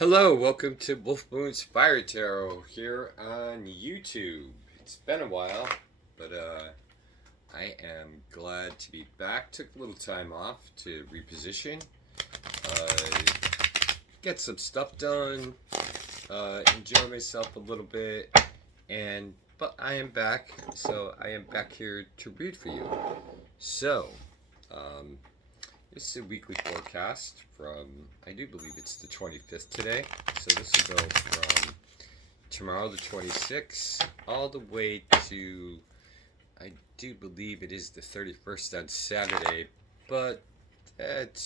Hello, welcome to Wolf Moon's Fire Tarot here on YouTube. It's been a while, but I am glad to be back. Took a little time off to reposition, get some stuff done, enjoy myself a little bit, but I am back. So I am back here to read for you. So, um, this is a weekly forecast from, I do believe it's the 25th today. So this will go from tomorrow, the 26th, all the way to, I do believe it is the 31st on Saturday, but that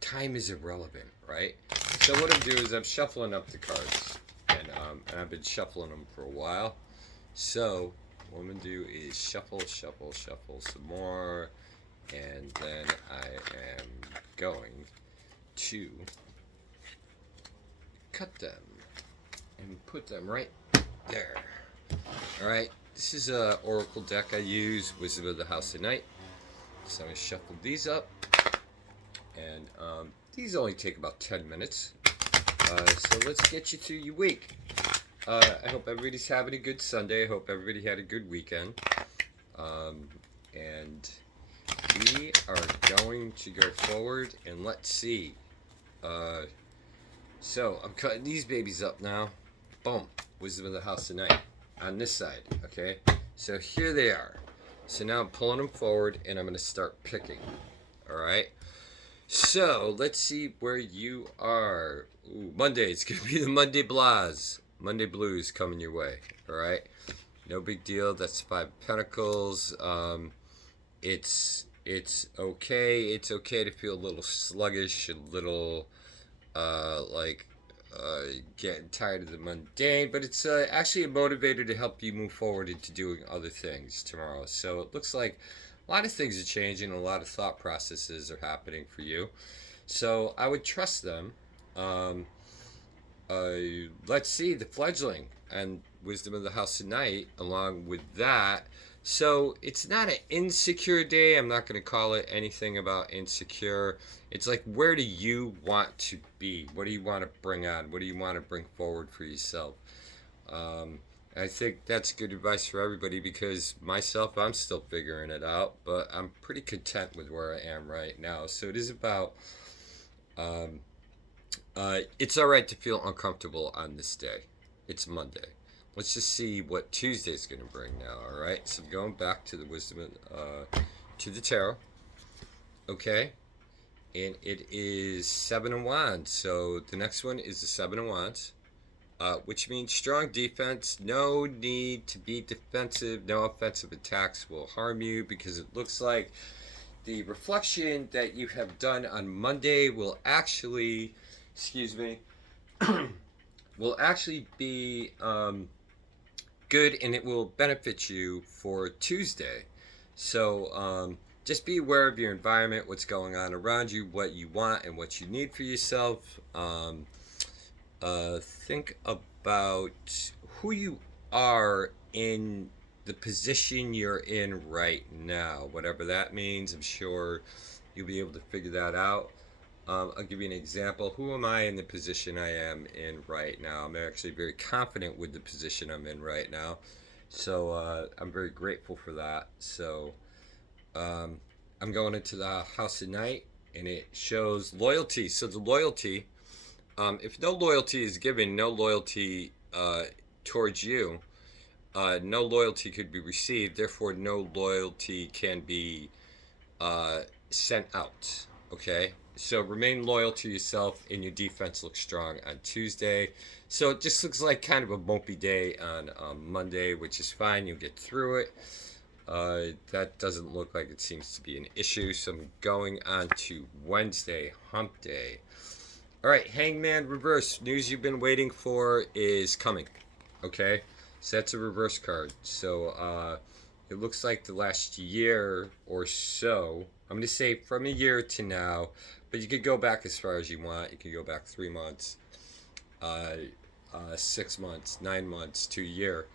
time is irrelevant, right? So what I'm doing is I'm shuffling up the cards, and I've been shuffling them for a while. So what I'm going to do is shuffle some more. And then I am going to cut them and put them right there. Alright, this is a oracle deck I use, Wisdom of the House of Night. So I'm going to shuffle these up. And these only take about 10 minutes. So let's get you through your week. I hope everybody's having a good Sunday. I hope everybody had a good weekend. And we are going to go forward and let's see. So I'm cutting these babies up now. Boom. Wisdom of the House of Night on this side. Okay. So here they are. So now I'm pulling them forward and I'm going to start picking. All right. So let's see where you are. Ooh, Monday. It's going to be the Monday Blas. Monday Blues coming your way. All right. No big deal. That's 5 of Pentacles. It's okay. It's okay to feel a little sluggish, a little getting tired of the mundane, but it's actually a motivator to help you move forward into doing other things tomorrow. So it looks like a lot of things are changing, a lot of thought processes are happening for you. So I would trust them. Let's see the fledgling and Wisdom of the House of Night along with that. So it's not an insecure day. I'm not going to call it anything about insecure. It's like, where do you want to be? What do you want to bring on? What do you want to bring forward for yourself? I think that's good advice for everybody because myself, I'm still figuring it out, but I'm pretty content with where I am right now. So it is about, it's all right to feel uncomfortable on this day. It's Monday. Let's just see what Tuesday's going to bring now, all right? So I'm going back to the wisdom, to the tarot, okay? And it is 7 of Wands. So the next one is the 7 of Wands, which means strong defense. No need to be defensive. No offensive attacks will harm you because it looks like the reflection that you have done on Monday will actually, will actually be good, and it will benefit you for Tuesday. So just be aware of your environment, what's going on around you, what you want and what you need for yourself. Think about who you are in the position you're in right now, whatever that means. I'm sure you'll be able to figure that out. I'll give you an example. Who am I in the position I am in right now? I'm actually very confident with the position I'm in right now. So I'm very grateful for that. So I'm going into the House of Night, and it shows loyalty. So the loyalty, if no loyalty is given, no loyalty towards you, no loyalty could be received. Therefore, no loyalty can be sent out. Okay? So remain loyal to yourself, and your defense looks strong on Tuesday. So it just looks like kind of a bumpy day on Monday, which is fine. You'll get through it. That doesn't look like it seems to be an issue. So I'm going on to Wednesday, hump day. All right, Hangman reverse. News you've been waiting for is coming. Okay? So that's a reverse card. So it looks like the last year or so, I'm going to say from a year to now, but you could go back as far as you want. You could go back 3 months, 6 months, 9 months to a year.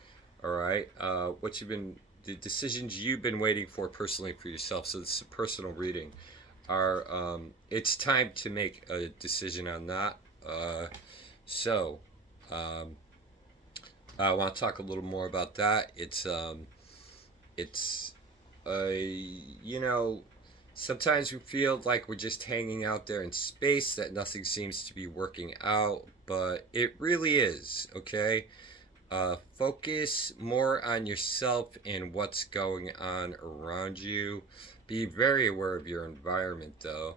All right. The decisions you've been waiting for personally for yourself. So this is a personal reading. Are it's time to make a decision on that. So, um, I want to talk a little more about that. It's, you know, sometimes we feel like we're just hanging out there in space, that nothing seems to be working out, but it really is, okay? Focus more on yourself and what's going on around you. Be very aware of your environment, though,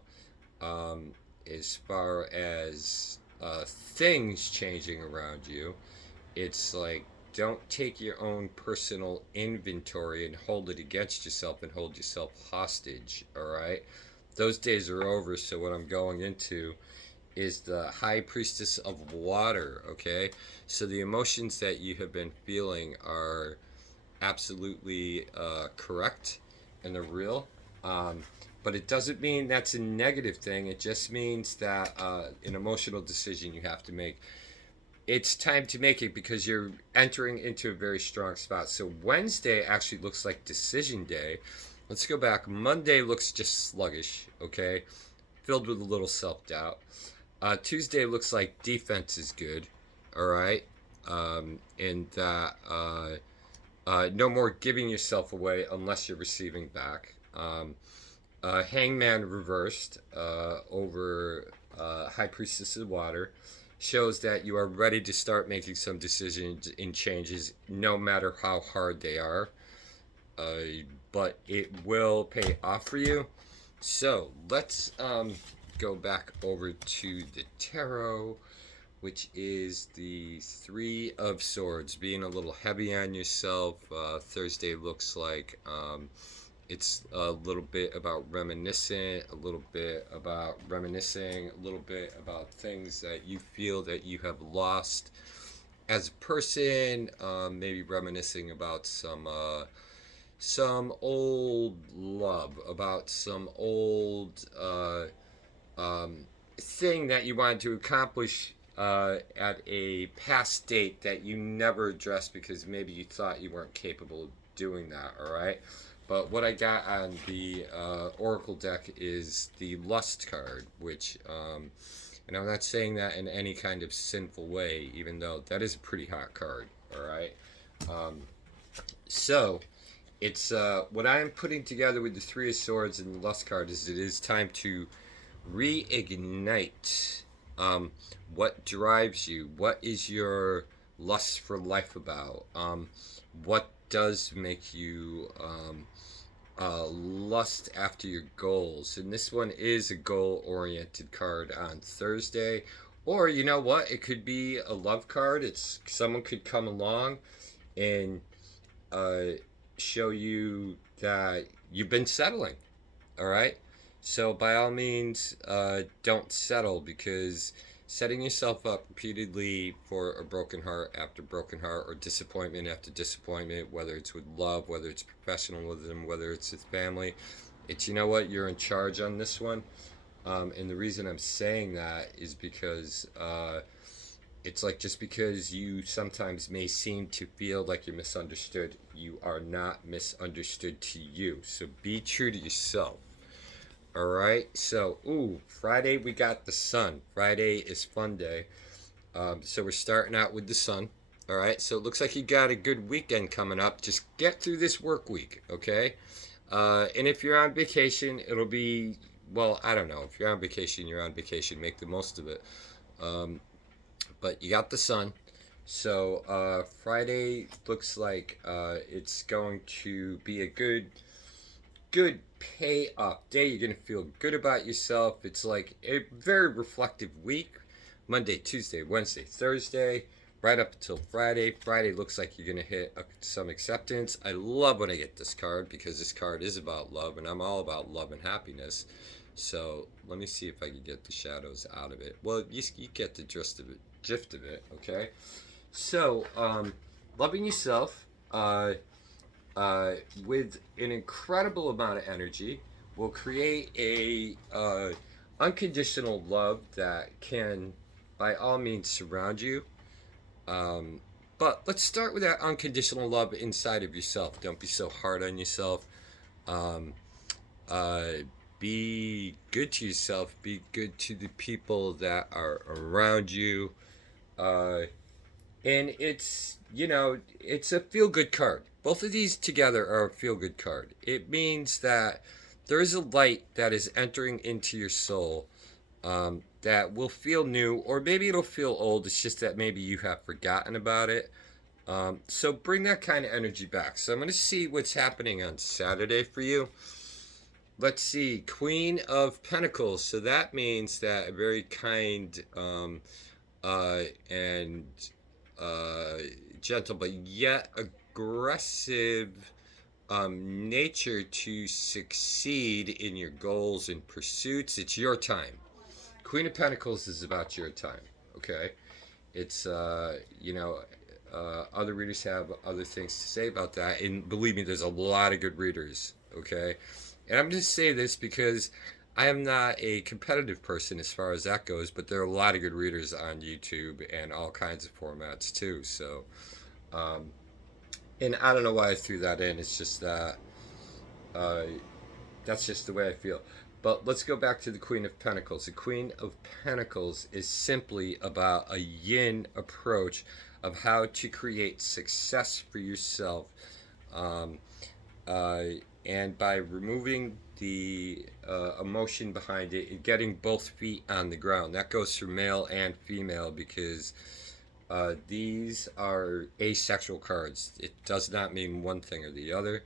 um, as far as things changing around you. It's like, don't take your own personal inventory and hold it against yourself and hold yourself hostage, all right? Those days are over, so what I'm going into is the high priestess of water, okay? So the emotions that you have been feeling are absolutely correct and they're real. Um, but it doesn't mean that's a negative thing. It just means that an emotional decision you have to make. It's time to make it because you're entering into a very strong spot. So Wednesday actually looks like decision day. Let's go back. Monday looks just sluggish, okay? Filled with a little self doubt. Tuesday looks like defense is good, all right? And no more giving yourself away unless you're receiving back. Hangman reversed over High Priestess of Water shows that you are ready to start making some decisions and changes, no matter how hard they are. But it will pay off for you. So let's go back over to the tarot, which is the Three of Swords. Being a little heavy on yourself. Thursday looks like it's a little bit about reminiscent, a little bit about reminiscing, a little bit about things that you feel that you have lost as a person. Maybe reminiscing about some old love, about some old thing that you wanted to accomplish at a past date that you never addressed because maybe you thought you weren't capable of doing that, all right? But what I got on the Oracle deck is the Lust card, which, and I'm not saying that in any kind of sinful way, even though that is a pretty hot card, all right? So, it's what I am putting together with the Three of Swords and the Lust card is it is time to reignite. What drives you? What is your lust for life about? What does make you lust after your goals? And this one is a goal-oriented card on Thursday. Or you know what? It could be a love card. It's someone could come along and show you that you've been settling. All right. So by all means, don't settle because setting yourself up repeatedly for a broken heart after broken heart or disappointment after disappointment, whether it's with love, whether it's professionalism, whether it's with family, it's, you know what, you're in charge on this one. And the reason I'm saying that is because it's like just because you sometimes may seem to feel like you're misunderstood, you are not misunderstood to you. So be true to yourself. All right. So, Friday we got the sun. Friday is fun day. So we're starting out with the sun. All right. So it looks like you got a good weekend coming up. Just get through this work week, okay? And if you're on vacation, it'll be, well, I don't know. If you're on vacation, you're on vacation. Make the most of it. But you got the sun. So Friday looks like it's going to be a good payoff day. You're going to feel good about yourself. It's like a very reflective week. Monday, Tuesday, Wednesday, Thursday, right up until Friday. Friday looks like you're going to hit some acceptance. I love when I get this card because this card is about love, and I'm all about love and happiness. So let me see if I can get the shadows out of it. Well, you get the gist of it, okay? So, loving yourself, with an incredible amount of energy will create a unconditional love that can by all means surround you, but let's start with that unconditional love inside of yourself. Don't be so hard on yourself. um, uh, be good to yourself, be good to the people that are around you. Uh, and it's a feel good card. Both of these together are a feel good card. It means that there is a light that is entering into your soul, that will feel new, or maybe it'll feel old. It's just that maybe you have forgotten about it. So bring that kind of energy back. So I'm going to see what's happening on Saturday for you. Let's see, Queen of Pentacles. So that means that a very kind, and uh, gentle, but yet aggressive, nature to succeed in your goals and pursuits. It's your time. Queen of Pentacles is about your time. Okay, it's other readers have other things to say about that, and believe me, there's a lot of good readers. Okay, and I'm just saying this because I am not a competitive person as far as that goes, but there are a lot of good readers on YouTube and all kinds of formats too. So, um, and I don't know why I threw that in. It's just that uh, that's just the way I feel. But let's go back to the Queen of Pentacles. The Queen of Pentacles is simply about a yin approach of how to create success for yourself. Um, uh, and by removing the emotion behind it and getting both feet on the ground. That goes for male and female because these are asexual cards. It does not mean one thing or the other.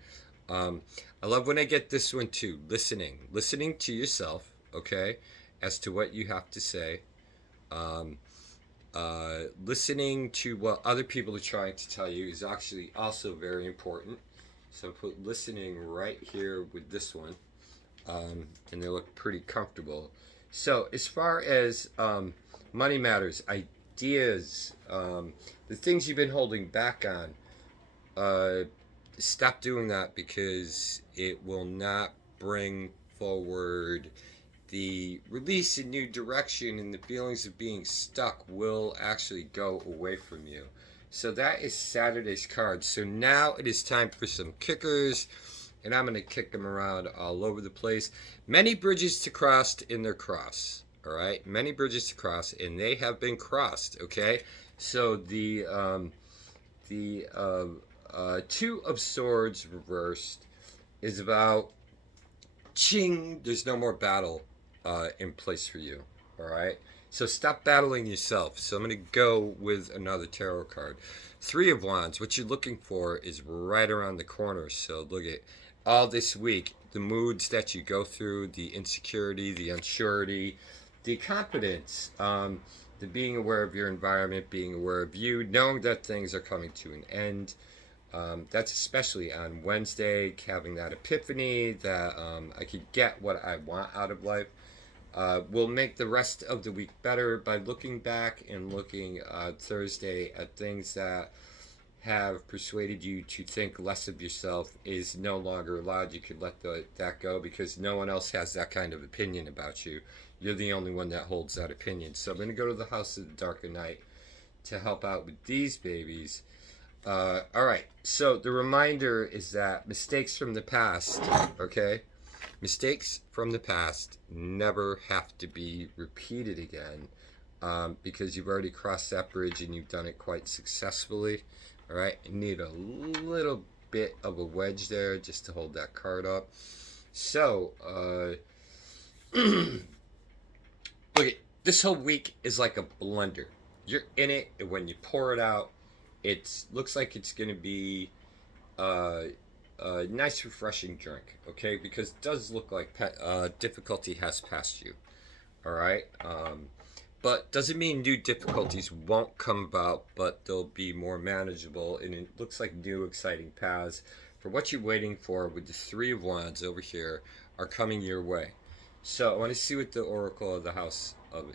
Um, I love when I get this one too. Listening to yourself, okay, as to what you have to say. Um, Listening to what other people are trying to tell you is actually also very important. So I put listening right here with this one, and they look pretty comfortable. So as far as money matters, ideas, the things you've been holding back on, uh, stop doing that because it will not bring forward the release in new direction, and the feelings of being stuck will actually go away from you. So that is Saturday's card. So now it is time for some kickers, and I'm going to kick them around all over the place. Many bridges to cross in their cross. All right, many bridges to cross, and they have been crossed. Okay, so the Two of Swords reversed is about ching. There's no more battle in place for you. All right. So stop battling yourself. So I'm going to go with another tarot card. Three of Wands. What you're looking for is right around the corner. So look at all this week, the moods that you go through, the insecurity, the unsurety, the confidence, the being aware of your environment, being aware of you, knowing that things are coming to an end. That's especially on Wednesday, having that epiphany that I could get what I want out of life. Will make the rest of the week better by looking back and looking Thursday at things that have persuaded you to think less of yourself is no longer allowed. You could let that go because no one else has that kind of opinion about you. You're the only one that holds that opinion. So I'm going to go to the House of the Darker Night to help out with these babies. All right, so the reminder is that mistakes from the past, okay? Mistakes from the past never have to be repeated again, because you've already crossed that bridge and you've done it quite successfully. All right, you need a little bit of a wedge there just to hold that card up. So, look at this whole week is like a blender. You're in it, and when you pour it out, it looks like it's going to be a nice, refreshing drink, okay? Because it does look like difficulty has passed you, all right? But doesn't mean new difficulties won't come about, but they'll be more manageable, and it looks like new, exciting paths for what you're waiting for with the Three of Wands over here are coming your way. So I want to see what the Oracle of the House of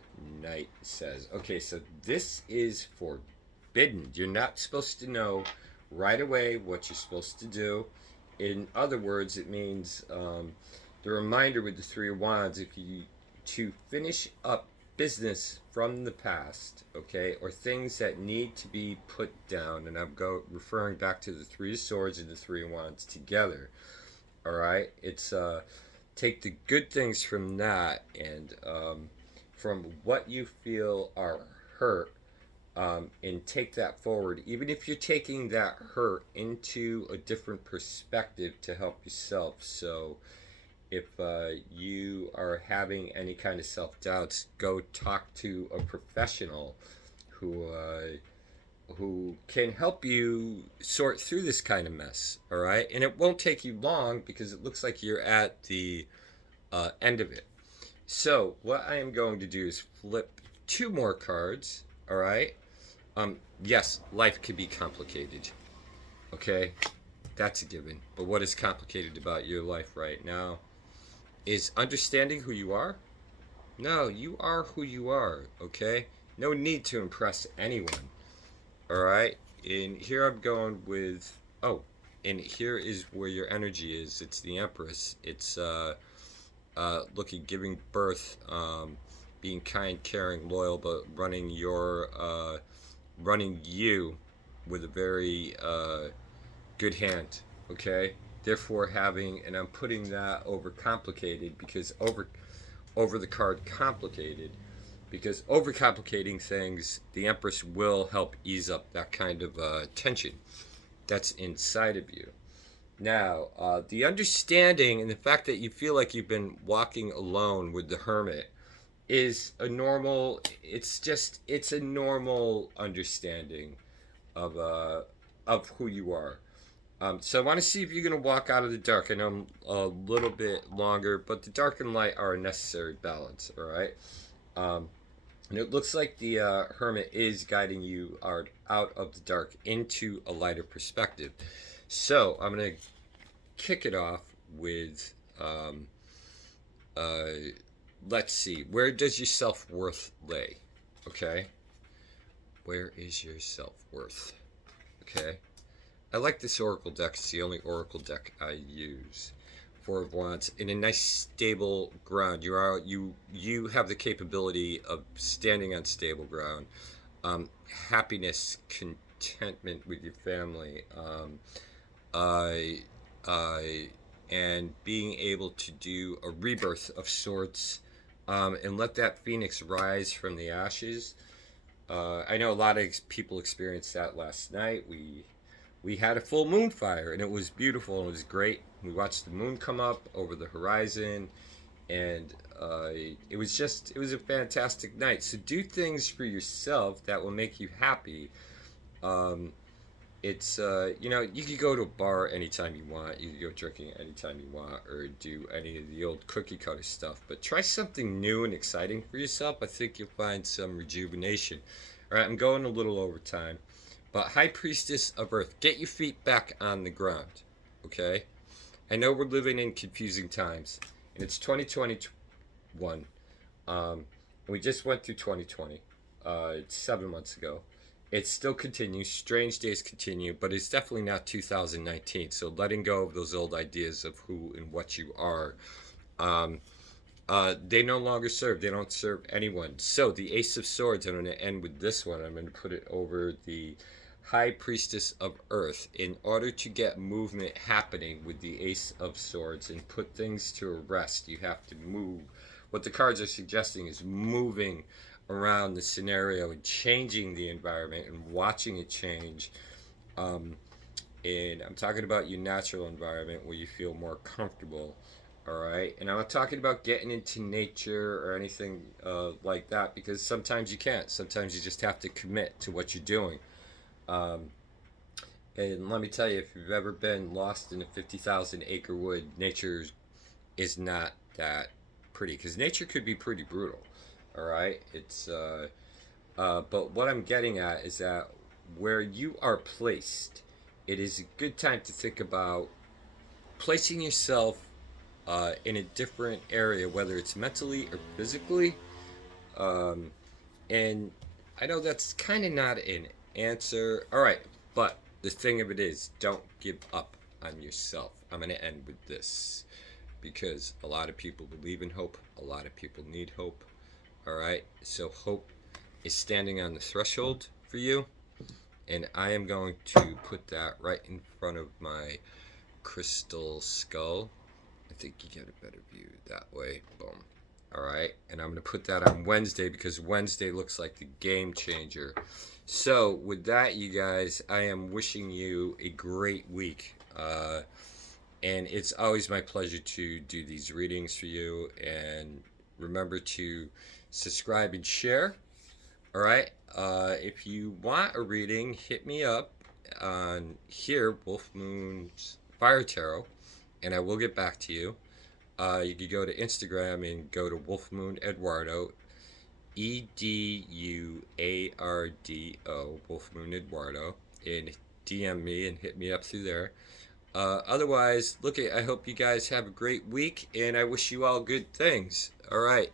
Night says. Okay, so this is forbidden. You're not supposed to know right away what you're supposed to do. In other words, it means the reminder with the Three of Wands, if you to finish up business from the past, okay, or things that need to be put down, and I'm referring back to the Three of Swords and the Three of Wands together. All right, it's take the good things from that and from what you feel are hurt, and take that forward, even if you're taking that hurt into a different perspective to help yourself. So if you are having any kind of self doubts, go talk to a professional who can help you sort through this kind of mess. All right, and it won't take you long because it looks like you're at the end of it. So what I am going to do is flip two more cards. All right. Yes, life can be complicated. Okay, that's a given. But what is complicated about your life right now is understanding who you are. No, you are who you are. Okay, no need to impress anyone. All right, and here I'm going with, oh, and here is where your energy is. It's the Empress. It's looking, giving birth, being kind, caring, loyal, but running you with a very good hand. Okay, therefore having, and I'm putting that over complicated because over the card complicated, because overcomplicating things, the Empress will help ease up that kind of tension that's inside of you. Now, the understanding and the fact that you feel like you've been walking alone with the Hermit is a normal. It's a normal understanding of who you are. So I want to see if you're gonna walk out of the dark. I know I'm a little bit longer, but the dark and light are a necessary balance. All right. And it looks like the Hermit is guiding you out of the dark into a lighter perspective. So I'm going to kick it off with, uh, let's see, where does your self-worth lay? Okay? Where is your self-worth? Okay? I like this Oracle deck. It's the only Oracle deck I use. Four of Wands in a nice stable ground. You have the capability of standing on stable ground. Happiness, contentment with your family, and being able to do a rebirth of sorts, and let that phoenix rise from the ashes. I know a lot of people experienced that last night. We had a full moon fire and it was beautiful and it was great. We watched the moon come up over the horizon, and it was a fantastic night. So do things for yourself that will make you happy. It's you could go to a bar anytime you want. You could go drinking anytime you want, or do any of the old cookie cutter stuff. But try something new and exciting for yourself. I think you'll find some rejuvenation. All right, I'm going a little over time. But High Priestess of Earth, get your feet back on the ground, okay? I know we're living in confusing times, and it's 2021. We just went through 2020. It's 7 months ago. It still continues. Strange days continue, but it's definitely not 2019. So letting go of those old ideas of who and what you are, they no longer serve. They don't serve anyone. So the Ace of Swords, I'm going to end with this one. I'm going to put it over the High Priestess of Earth in order to get movement happening with the Ace of Swords and put things to rest. You have to move. What the cards are suggesting is moving around the scenario and changing the environment and watching it change. And I'm talking about your natural environment where you feel more comfortable. All right, and I'm not talking about getting into nature or anything like that, because sometimes you can't. Sometimes you just have to commit to what you're doing. And let me tell you, if you've ever been lost in a 50,000 acre wood, nature is not that pretty, because nature could be pretty brutal. All right, but what I'm getting at is that where you are placed, it is a good time to think about placing yourself in a different area, whether it's mentally or physically. And I know that's kind of not an answer. All right, but the thing of it is, don't give up on yourself. I'm going to end with this because a lot of people believe in hope. A lot of people need hope. All right, so hope is standing on the threshold for you. And I am going to put that right in front of my crystal skull. I think you get a better view that way. Boom. All right, and I'm going to put that on Wednesday because Wednesday looks like the game changer. So, with that, you guys, I am wishing you a great week. And it's always my pleasure to do these readings for you. And remember to subscribe and share. All right. If you want a reading, hit me up on here, Wolf Moon's Fire Tarot, and I will get back to you. You could go to Instagram and go to Wolf Moon Eduardo, EDUARDO, Wolf Moon Eduardo, and DM me and hit me up through there. Otherwise, I hope you guys have a great week, and I wish you all good things. All right.